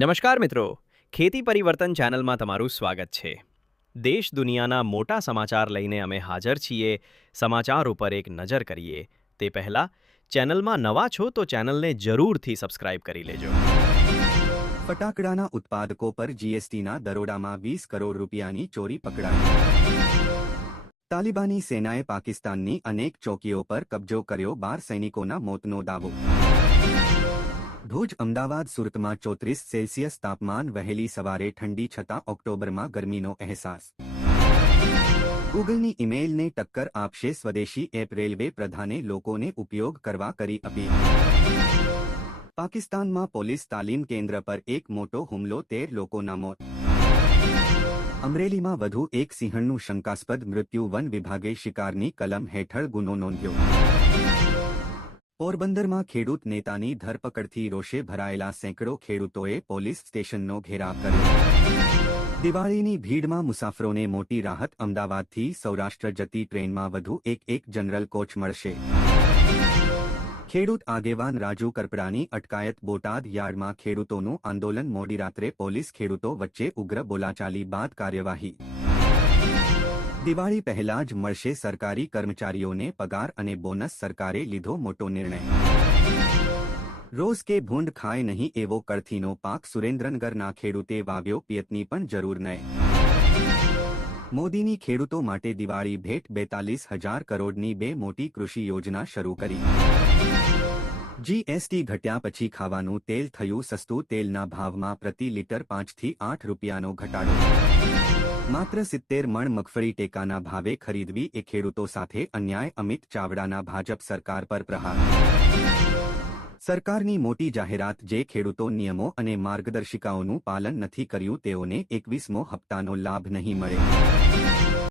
નમસ્કાર મિત્રો. ખેતી પરિવર્તન ચેનલમાં તમારું સ્વાગત છે. દેશ દુનિયાના મોટા સમાચાર લઈને અમે હાજર છીએ, સમાચાર ઉપર એક નજર કરીએ. તે પહેલાં, ચેનલમાં નવા છો તો ચેનલને જરૂરથી સબસ્ક્રાઇબ કરી લેજો. ફટાકડાના ઉત્પાદકો પર જીએસટીના દરોડામાં વીસ કરોડ રૂપિયાની ચોરી પકડાઈ. તાલિબાની સેનાએ પાકિસ્તાનની અનેક ચોકીઓ પર કબજો કર્યો બાર સૈનિકોના મોતનો દાવો. ભુજ અમદાવાદ સુરતમાં ચોત્રીસ સેલ્સિયસ તાપમાન વહેલી સવારે ઠંડી છતાં ઓક્ટોબરમાં ગરમીનો અહેસાસ. ગૂગલની ઇમેઇલને ટક્કર આપશે સ્વદેશી એપ રેલવે પ્રધાને લોકોને ઉપયોગ કરવા કરી અપીલ. પાકિસ્તાનમાં પોલીસ તાલીમ કેન્દ્ર પર એક મોટો હુમલો તેર લોકોના મોત. અમરેલીમાં વધુ એક સિંહણનું શંકાસ્પદ મૃત્યુ વન વિભાગે શિકારની કલમ હેઠળ ગુનો નોંધ્યો. પોરબંદરમાં ખેડૂત નેતાની ધરપકડથી રોષે ભરાયેલા સેંકડો ખેડૂતોએ પોલીસ સ્ટેશનનો ઘેરાવ કર્યો. દિવાળીની ભીડમાં મુસાફરોને મોટી રાહત, અમદાવાદથી સૌરાષ્ટ્ર જતી ટ્રેનમાં વધુ એક એક જનરલ કોચ મળશે. ખેડૂત આગેવાન રાજુ કરપડાની અટકાયત બોટાદ યાર્ડમાં ખેડૂતોનું આંદોલન મોડી રાત્રે પોલીસ ખેડૂતો વચ્ચે ઉગ્ર બોલાચાલી બાદ કાર્યવાહી. દિવાળી પહેલા જ મળશે સરકારી કર્મચારીઓને પગાર અને બોનસ સરકારે લીધો મોટો નિર્ણય. રોજ કે ભૂંડ ખાય નહીં એવો કળથીનો પાક સુરેન્દ્રનગરના ખેડૂતે વાવ્યો, પિયતની પણ જરૂર નહીં. મોદીની ખેડૂતો માટે દિવાળી ભેટ બેતાલીસ હજાર કરોડની બે મોટી કૃષિ યોજના શરૂ કરી. જીએસટી ઘટ્યા પછી ખાવાનું તેલ થયું સસ્તું, તેલના ભાવમાં પ્રતિ લીટર પાંચથી આઠ રૂપિયાનો ઘટાડો. માત્ર સિત્તેર મણ મગફળી ટેકાના ભાવે ખરીદવી એ ખેડૂતો સાથે અન્યાય, અમિત ચાવડાના ભાજપ સરકાર પર પ્રહાર. સરકારની મોટી જાહેરાત જે ખેડૂતો નિયમો અને માર્ગદર્શિકાઓનું પાલન નથી કર્યું, તેઓને એકવીસમો હપ્તાનો લાભ નહીં મળે.